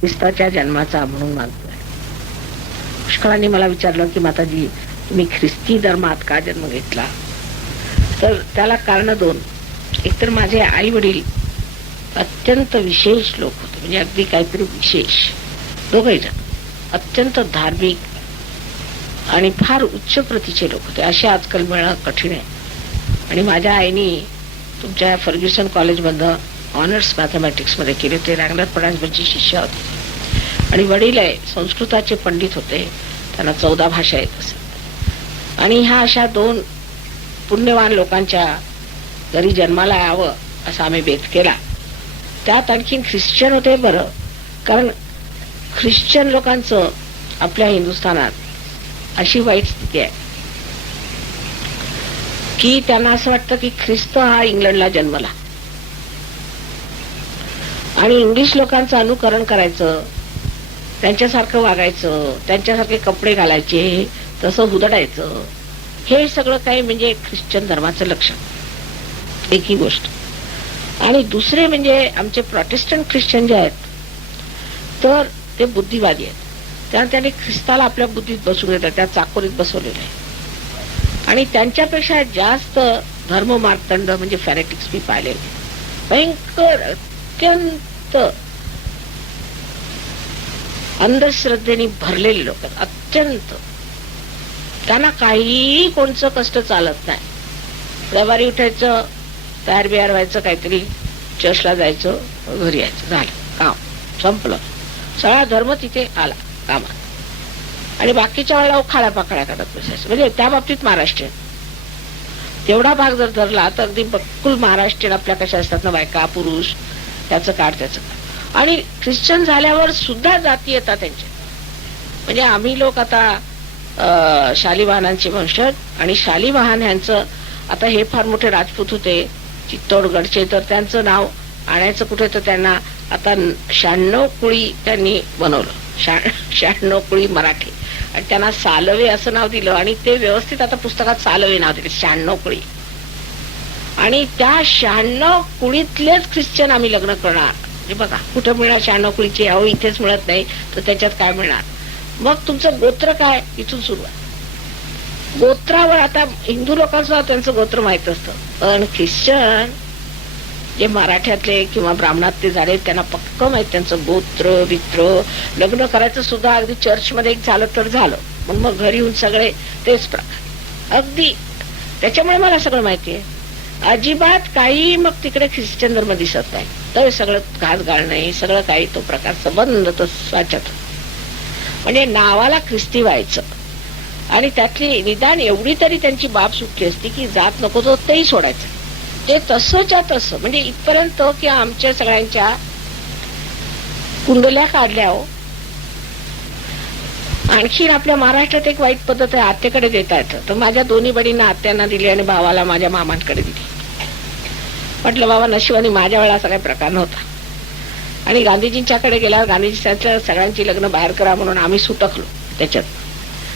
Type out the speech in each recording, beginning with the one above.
ख्रिस्ताच्या जन्माचा म्हणून मानतोय. पुष्कळांनी मला विचारलं की माताजी तुम्ही ख्रिस्ती धर्मात का जन्म घेतला, तर त्याला कारण दोन. एकतर माझे आई वडील अत्यंत विशेष लोक होते, म्हणजे अगदी काहीतरी विशेष, दोघही जण अत्यंत धार्मिक आणि फार उच्च प्रतीचे लोक होते. असे आजकाल मिळणं कठीण आहे. आणि माझ्या आईनी तुमच्या फर्ग्युसन कॉलेजमधनं ऑनर्स मॅथमॅटिक्स मध्ये केले. ते रंगनाथ परांजपेंची शिष्य होते. आणि वडील आहे संस्कृताचे पंडित होते, त्यांना 14 भाषा येत असत. आणि ह्या अशा दोन पुण्यवान लोकांच्या घरी जन्माला यावं असा आम्ही बेत केला. त्यात आणखीन ख्रिश्चन होते. बरं, कारण ख्रिश्चन लोकांचं आपल्या हिंदुस्थानात अशी वाईट स्थिती आहे की त्यांना असं वाटतं की ख्रिस्त हा इंग्लंडला जन्मला आणि इंग्लिश लोकांचं अनुकरण करायचं, त्यांच्यासारखं वागायचं, त्यांच्यासारखे कपडे घालायचे, तसं हुदडायचं, हे सगळं काही म्हणजे ख्रिश्चन धर्माचं लक्षण. एक ही गोष्ट. आणि दुसरे म्हणजे आमचे प्रोटेस्टंट ख्रिश्चन जे आहेत तर ते बुद्धिवादी आहेत. त्यांनी ख्रिस्ताला आपल्या बुद्धीत बसवून घेतात, त्या चाकोरीत बसवलेलं आहे. आणि त्यांच्यापेक्षा जास्त धर्म मार्तंड म्हणजे फॅनेटिक्स मी पाहिले. भयंकर अत्यंत अंधश्रद्धेने भरलेले लोक, अत्यंत. त्यांना काही कोणचं कष्ट चालत नाही. रविवारी उठायचं, तयार बियार व्हायचं, काहीतरी चर्चला जायचं, घरी यायचं, झालं काम संपलं. सगळा धर्म तिथे आला कामात. आणि बाकीच्या वेळेला खाड्या पाकड्या काढत बसायचं. म्हणजे त्या बाबतीत महाराष्ट्रीयन तेवढा भाग जर धरला तर अगदी बक्कुल महाराष्ट्रीयन आपल्या कशा असतात ना, बायका पुरुष, त्याचं काढ त्याचं काढ. आणि ख्रिश्चन झाल्यावर सुद्धा जाती येतात त्यांच्या. म्हणजे आम्ही लोक आता शालिवाहनांचे वंशज, आणि शालिवाहन ह्यांचं आता हे फार मोठे राजपूत होते चित्तोडगडचे, तर त्यांचं नाव आणायचं कुठे, तर त्यांना आता 96 कुळी त्यांनी बनवलं. 96 कुळी मराठी, आणि त्यांना सालवे असं नाव दिलं. आणि ते व्यवस्थित आता पुस्तकात सालवे नाव दिले, 96 कुळी. आणि त्या 96 कुळीतलेच ख्रिश्चन आम्ही लग्न करणार. म्हणजे बघा कुठं मिळणार 96 कुळीचे, अहो इथेच मिळत नाही तर त्याच्यात काय मिळणार. मग तुमचं गोत्र काय, इथून सुरुवात. गोत्रावर आता हिंदू लोकांचं त्यांचं गोत्र माहित असतं, पण ख्रिश्चन जे मराठ्यातले किंवा ब्राह्मणातले झाले त्यांना पक्क माहित त्यांचं गोत्र वित्र. लग्न करायचं सुद्धा अगदी चर्चमध्ये एक झालं तर झालं, पण मग घरी येऊन सगळे तेच प्रकार अगदी. त्याच्यामुळे मला सगळं माहिती आहे. अजिबात काही मग तिकडे ख्रिश्चन धर्म दिसत नाही. तर सगळं घास घालणं, सगळं काही तो प्रकार संबंध तो स्वाच्यात. म्हणजे नावाला ख्रिस्ती व्हायचं. आणि त्यातली निदान एवढी तरी त्यांची बाब सुटली असती की जात नको तो तेही सोडायचं. ते तसंच्या तसं, म्हणजे इथपर्यंत की आमच्या सगळ्यांच्या कुंडल्या काढल्या. हो, आणखी आपल्या महाराष्ट्रात एक वाईट पद्धत आहे, आत्याकडे देता येतं. तर माझ्या दोन्ही बहिणींना आत्यांना दिली आणि भावाला माझ्या मामांकडे दिली. म्हटलं बाबा नशिबाने माझ्या वेळा असा काही प्रकार नव्हता. आणि गांधीजींच्याकडे गेल्यावर गांधीजी सगळ्यांची लग्न बाहेर करा म्हणून आम्ही सुटकलो त्याच्यात.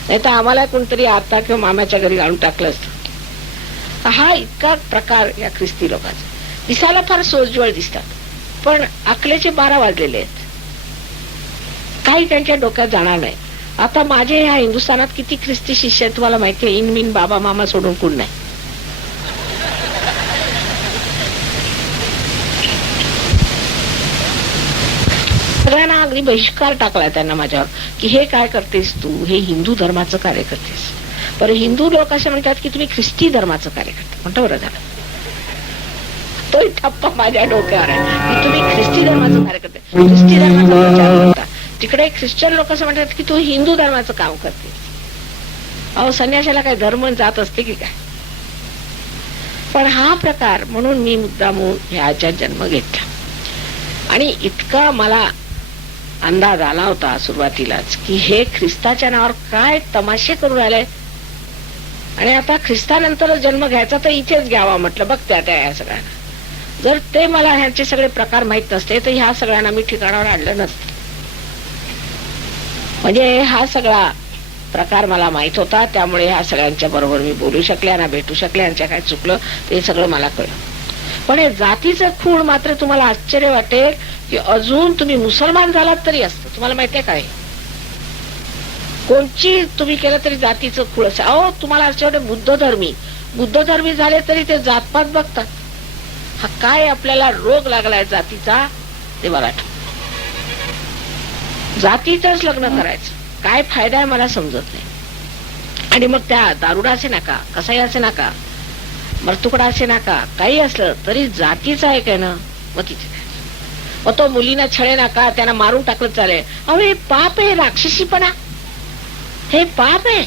नाही तर आम्हाला कोणतरी आता किंवा मामाच्या घरी घालून टाकलं असतं. हा इतका प्रकार या ख्रिस्ती लोकांचा. दिसायला फार सोज्वळ दिसतात, पण अकलेचे 12 वाजलेले आहेत. काही त्यांच्या डोक्यात जाणार नाही. आता माझे ह्या हिंदुस्थानात किती ख्रिस्ती शिष्य आहेत तुम्हाला माहिती आहे. इनमिन बाबा मामा सोडून कोण नाही. सगळ्यांना अगदी बहिष्कार टाकलाय त्यांना माझ्यावर की हे काय करतेस तू, हे हिंदू धर्माचं कार्य करतेस. पण हिंदू लोक असे म्हणतात की तुम्ही ख्रिस्ती धर्माचं कार्य करता. म्हणतो बरं झालं, तो ठप्पा माझ्या डोक्यावर आहे की तुम्ही ख्रिस्ती धर्माचं कार्य करते, ख्रिस्ती धर्माचा प्रचार करता. तिकडे ख्रिश्चन लोक असं म्हणतात की तू हिंदू धर्माचं काम करते. अहो संन्यासाला काय धर्म जात असते की काय. पण हा प्रकार म्हणून मी मुद्दामून ह्याच्या जन्म घेतला. आणि इतका मला अंदाज आला होता सुरुवातीलाच की हे ख्रिस्ताच्या नावावर काय तमाशे करून राहिले. आणि आता ख्रिस्तानंतर जन्म घ्यायचा तर इथेच घ्यावा म्हटलं. बघ त्या सगळ्यांना जर ते मला ह्याचे सगळे प्रकार माहित नसते तर ह्या सगळ्यांना मी ठिकाणावर आणलं नसतं. म्हणजे हा सगळा प्रकार मला माहित होता, त्यामुळे ह्या सगळ्यांच्या बरोबर मी बोलू शकले आणि भेटू शकले. यांच्या काय चुकलं ते सगळं मला कळलं. पण हे जातीचं खूण मात्र तुम्हाला आश्चर्य वाटेल की अजून तुम्ही मुसलमान झालात तरी असतं. तुम्हाला माहितीये काय, कोणची तुम्ही केलं तरी जातीचं खूळ असं. अहो तुम्हाला असे बुद्ध धर्मी झाले तरी ते जातपात बघतात. हा काय आपल्याला रोग लागलाय जातीचा ते मला आठवत. जातीचंच लग्न करायचं काय फायदा आहे मला समजत नाही. आणि मग त्या दारुडा असे नका, कसाही असे नका, मरतुकडा असे नका, काही असलं तरी जातीचं आहे काय ना, मग तिथे मग तो मुलीना छळे नका, त्यांना मारून टाकलं चालेल. अहो हे पाप आहे, राक्षसीपणा, हे पाप आहे,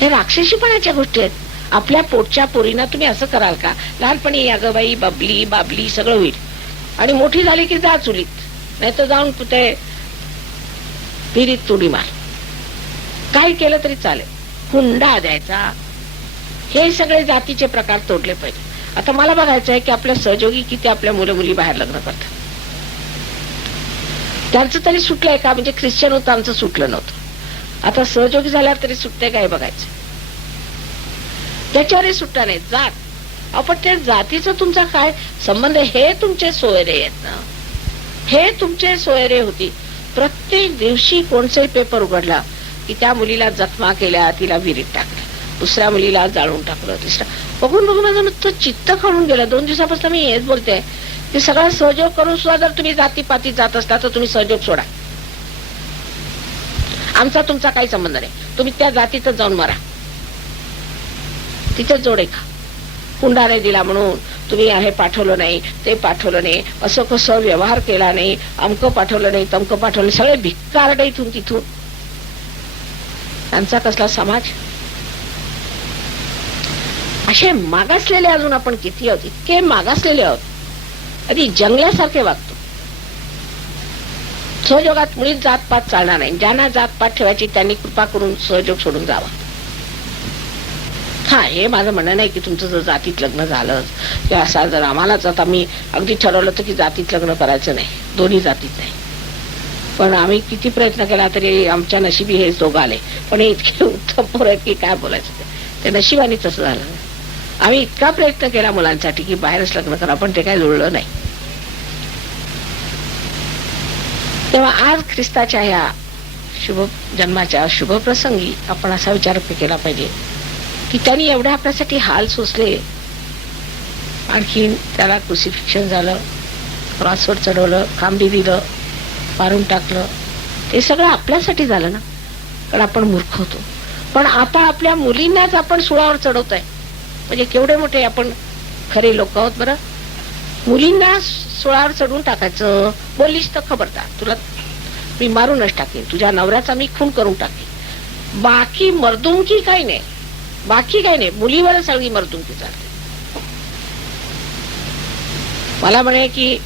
हे राक्षसीपणाच्या गोष्टी आहेत. आपल्या पोटच्या पोरीना तुम्ही असं कराल का? लहानपणी अगबाई बबली बाबली सगळं होईल आणि मोठी झाली की जा चुलीत, नाही तर जाऊन ते विहिरीत तुडी मार, काय केलं तरी चालेल. हुंडा द्यायचा, हे सगळे जातीचे प्रकार तोडले पाहिजे. आता मला बघायचं आहे की आपल्या सहयोगी किती आपल्या मुलं मुली बाहेर लग्न करतात. त्यांचं तरी सुटलंय का? म्हणजे ख्रिश्चन होतं आमचं सुटलं नव्हतं. आता सहयोगी झाल्यावर तरी सुटते काय बघायचं. त्याच्यावरही सुट्टा नाही, जात. आपण त्या जातीचा तुमचा काय संबंध? हे तुमचे सोयरे आहेत ना, हे तुमचे सोयरे होती. प्रत्येक दिवशी कोणचाही पेपर उघडला की त्या मुलीला जखमा केल्या, तिला विहिरीत टाकलं, दुसऱ्या मुलीला जाळून टाकलं, तिसऱ्या बघून बघून माझं नुसतं चित्त खाऊन गेलं. 2 दिवसापासून मी हेच बोलते की सगळा सहयोग करून सुद्धा जर तुम्ही जातीपाती जात असता तर तुम्ही सहयोग सोडा. आमचा तुमचा काही संबंध नाही, तुम्ही त्या जातीतच जाऊन मरा, तिथे जोडे का. हुंडा नाही दिला म्हणून तुम्ही हे पाठवलं नाही, ते पाठवलं नाही, असं कसं व्यवहार केला नाही, अमकं पाठवलं नाही, तमकं पाठवलं नाही, सगळे भिक्कारडे इथून तिथून. त्यांचा कसला समाज. असे मागासलेले अजून आपण किती आहोत, इतके मागासलेले आहोत, आधी जंगल्यासारखे वागतो. सहयोगात मुळीच जातपात चालणार नाही. ज्यांना जातपात ठेवायची त्यांनी कृपा करून सहयोग सोडून जावा. हा, हे माझं म्हणणं नाही की तुमचं जर जातीत लग्न झालं किंवा असा जर आम्हालाच आता मी अगदी ठरवलं तर की जातीत लग्न करायचं नाही, दोन्ही जातीत नाही, पण आम्ही किती प्रयत्न केला तरी आमच्या नशिबी हे दोघं आले. पण हे इतके उत्तम पोर आहेत की काय बोलायचं. ते नशिबाने तसं झालं. आम्ही इतका प्रयत्न केला मुलांसाठी की बाहेरच लग्न करा, पण ते काय जुळलं नाही. तेव्हा आज ख्रिस्ताच्या ह्या शुभ जन्माच्या शुभ प्रसंगी आपण असा विचार केला पाहिजे की त्यांनी एवढे आपल्यासाठी हाल सोसले, आणखी त्याला क्रुसिफिक्शन झालं, क्रॉसवर चढवलं, खांबी दिलं, मारून टाकलं, ते सगळं आपल्यासाठी झालं ना, कारण आपण मूर्ख होतो. पण आता आपल्या मुलींनाच आपण सुळावर चढवतोय, म्हणजे केवढे मोठे आपण खरे लोक आहोत बरं. मुलींना सुळावर चढवून टाकायचं. बोललीस तर खबरदार, तुला मी मारूनच टाकेन, तुझ्या नवऱ्याचा मी खून करून टाकेन. बाकी मर्दुंकी काही नाही, बाकी काही नाही, मुलीवर सगळी मर्दुंकी चालते. मला म्हणे की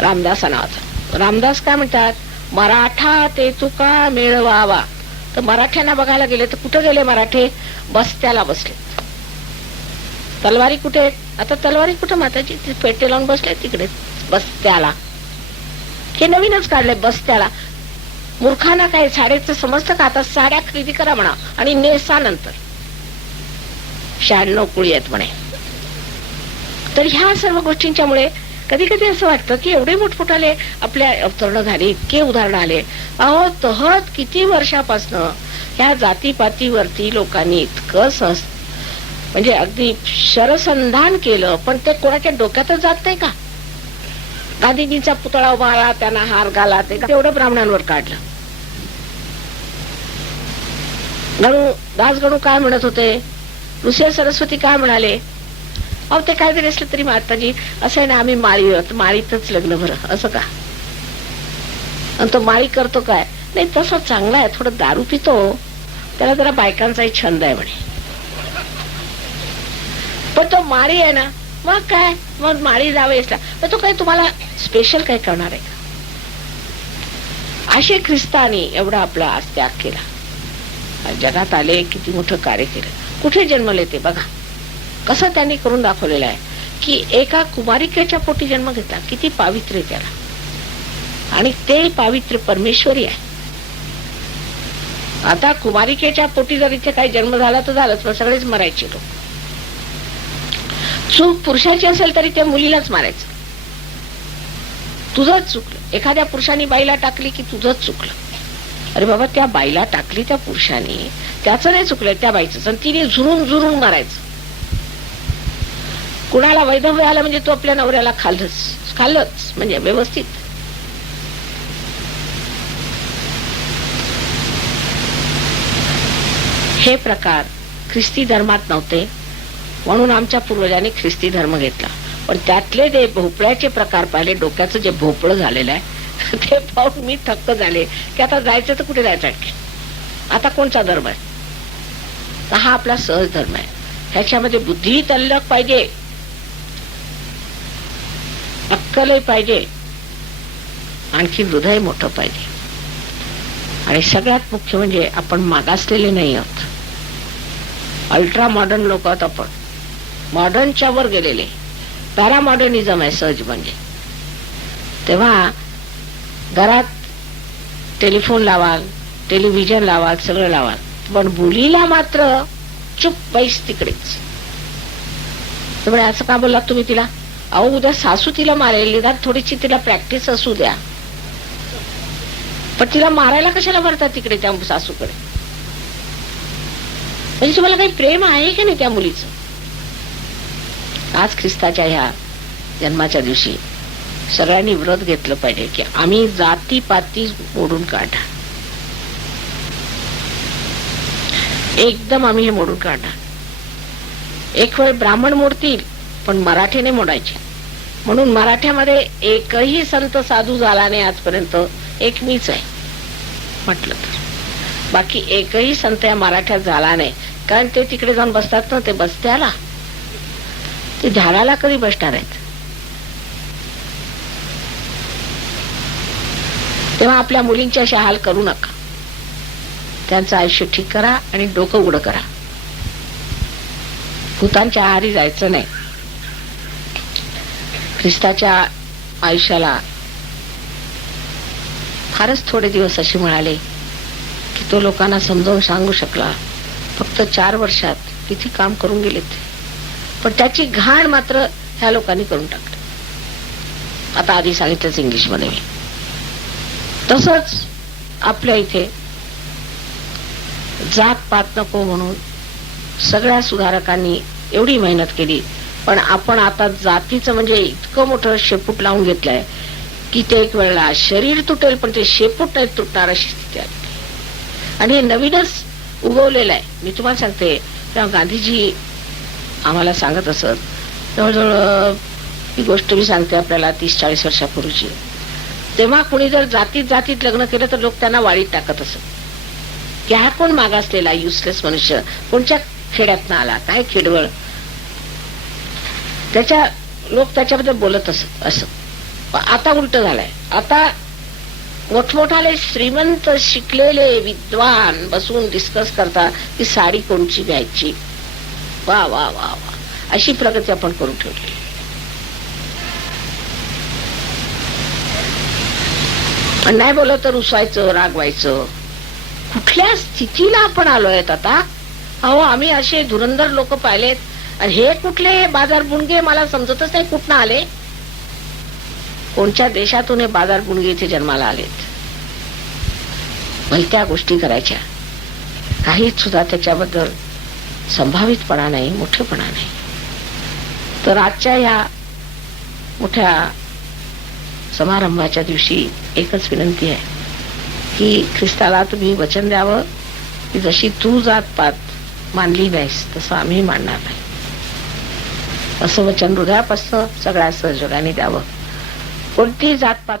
रामदास नावाचा, रामदास काय म्हणतात, मराठा ते तुका मिळवावा. तर मराठ्यांना बघायला गेले तर कुठे गेले मराठे? बस्त्याला बसले. तलवारी कुठे? आता तलवारी कुठे माताजी? पेटे लावून बसले तिकडे बस्त्याला. हे नवीनच काढले बस्त्याला. मूर्खांना काय साड्याचं समजतं का? आता साड्या खरेदी करा म्हणा आणि नेसा नंतर. 96 कुळी आहेत म्हणे. तर ह्या सर्व गोष्टींच्या मुळे कधी कधी असं वाटतं की एवढे मोठमोठाले आपल्या अवतरण झाले, इतके उदाहरण आले. अहो तहत किती वर्षापासनं ह्या जातीपातीवरती लोकांनी इतकं म्हणजे अगदी शरसंधान केलं, पण ते कोणाच्या डोक्यातच जात नाही का? गांधीजींचा पुतळा उभारला, त्यांना हार घाला, ते तेवढं ब्राह्मणांवर काढलं. दासगणू काय म्हणत होते, ऋषी सरस्वती काय म्हणाले? अहो ते काय जरी असलं तरी माताजी असं आहे ना, आम्ही माळी आहोत, माळीतच लग्न भरं असं का? आणि तो माळी करतो काय? नाही तसं चांगला आहे, थोडं दारू पितो, त्याला जरा बायकांचाही छंद आहे म्हणे, पण तो माळी आहे ना, मग काय, मग माळी जावे असला तर तो काही तुम्हाला स्पेशल काय करणार आहे का? असे ख्रिस्तानी एवढा आपला आज त्याग केला, जगात आले, किती मोठं कार्य केलं. कुठे जन्मले ते बघा, कसं त्यांनी करून दाखवलेलं आहे की एका कुमारिकेच्या पोटी जन्म घेतला, किती पावित्र्य त्याला, आणि ते पावित्र्य परमेश्वरी आहे. आता कुमारिकेच्या पोटी जर इथे काही जन्म झाला तर झालंच, पण सगळेच मरायचे लोक. चूक पुरुषाची असेल तरी त्या मुलीलाच मारायचं. तुझंच चुकलं. एखाद्या पुरुषाने बाईला टाकली की तुझंच चुकलं. अरे बाबा, त्या बाईला टाकली त्या पुरुषाने, त्याचं नाही चुकलं, त्या बाईचं. तिने झुरून झुरून मारायचं. कुणाला वैधव्य आलं म्हणजे तो आपल्या नवऱ्याला खाल्लंच म्हणजे व्यवस्थित. हे प्रकार ख्रिस्ती धर्मात नव्हते, म्हणून आमच्या पूर्वजांनी ख्रिस्ती धर्म घेतला. पण त्यातले जे भोपळ्याचे प्रकार पाहिले, डोक्याचं जे भोपळं झालेलं आहे ते पाहून मी थक्क झाले की आता जायचं तर कुठे जायचं आणखी. आता कोणचा धर्म आहे? तर हा आपला सहज धर्म आहे. ह्याच्यामध्ये बुद्धी तल्लक पाहिजे, अक्कलही पाहिजे, आणखी हृदय मोठं पाहिजे. आणि सगळ्यात मुख्य म्हणजे आपण मागासलेले नाही आहोत. अल्ट्रा मॉडर्न लोक आहोत आपण. मॉडर्नच्या वर गेलेले. पॅरामॉडर्निझम आहे सहज म्हणजे. तेव्हा घरात टेलिफोन लावाल, टेलिव्हिजन लावाल, सगळं लावाल, पण मुलीला मात्र चुप बैस तिकडेच. त्यामुळे असं का बोललात तुम्ही तिला? अहो, उद्या सासू तिला मारेल, निदान थोडीशी तिला प्रॅक्टिस असू द्या. पण तिला मारायला कशाला भरतात तिकडे त्या सासूकडे? म्हणजे तुम्हाला काही प्रेम आहे की नाही त्या मुलीचं? आज ख्रिस्ताच्या ह्या जन्माच्या दिवशी सगळ्यांनी व्रत घेतलं पाहिजे की आम्ही जातीपाती मोडून काढा. एकदम आम्ही हे मोडून काढा. एक वेळ ब्राह्मण मोडतील, पण मराठी नाही मोडायचे. म्हणून मराठ्यामध्ये एकही संत साधू झाला नाही आजपर्यंत. एक मीच आहे म्हटलं तर. बाकी एकही संत या मराठ्यात झाला नाही. कारण ते तिकडे जाऊन बसतात ना, ते बसत्याला, ते झाडाला कधी बसणार आहेत? तेव्हा आपल्या मुलींचे असे हाल करू नका. त्यांचं आयुष्य ठीक करा आणि डोकं उघडं करा. भूतांच्या आहारी जायचं नाही. ख्रिस्ताच्या आयुष्याला फारच थोडे दिवस असे मिळाले की तो लोकांना समजावून सांगू शकला. फक्त 4 वर्षात किती काम करून गेले ते. पण त्याची घाण मात्र ह्या लोकांनी करून टाकली. आता आधी सांगितलंच इंग्लिश मध्ये मी. तसंच आपल्या इथे जात पात नको म्हणून सगळ्या सुधारकांनी एवढी मेहनत केली. पण आपण आता जातीचं म्हणजे इतकं मोठं शेपूट लावून घेतलंय की ते एक वेळेला शरीर तुटेल पण ते शेपूट नाही तुटणार अशी स्थिती आली. आणि हे नवीनच उगवलेलं आहे. मी तुम्हाला सांगते, तेव्हा गांधीजी आम्हाला सांगत असत, जवळजवळ ही गोष्ट मी सांगते आपल्याला 30-40 वर्षापूर्वीची. तेव्हा कोणी जर जातीत लग्न केलं तर लोक त्यांना वाळीत टाकत असत की हा कोण मागासलेला युजलेस मनुष्य, कोणत्या खेड्यातनं आला, काय खेडवळ. लोक त्याच्याबद्दल बोलत असत. आता उलट झालंय. आता मोठमोठाले श्रीमंत शिकलेले विद्वान बसून डिस्कस करतात की साडी कोणची घ्यायची. वा वा वा वा, अशी प्रगती आपण करून ठेवली. नाही बोललं तर रुसवायचं, रागवायचं. कुठल्या स्थितीला आपण आलोय आता? अहो, आम्ही असे धुरंधर लोक पाहिलेत. आणि हे कुठले हे बाजार बुणगे मला समजतच नाही कुठनं आले. कोणत्या देशातून हे बाजार बुणगे इथे जन्माला आलेत? भलत्या गोष्टी करायच्या, काहीच सुद्धा त्याच्याबद्दल संभावितपणा नाही, मोठेपणा नाही. तर आजच्या ह्या मोठ्या समारंभाच्या दिवशी एकच विनंती आहे की ख्रिस्ताला तुम्ही वचन द्यावं की जशी तू जात पात मानली नाहीस तसं आम्ही मानणार नाही. असं वचन हृदयापासून सगळ्या सहयोगाने द्यावं. कोणतीही जातपात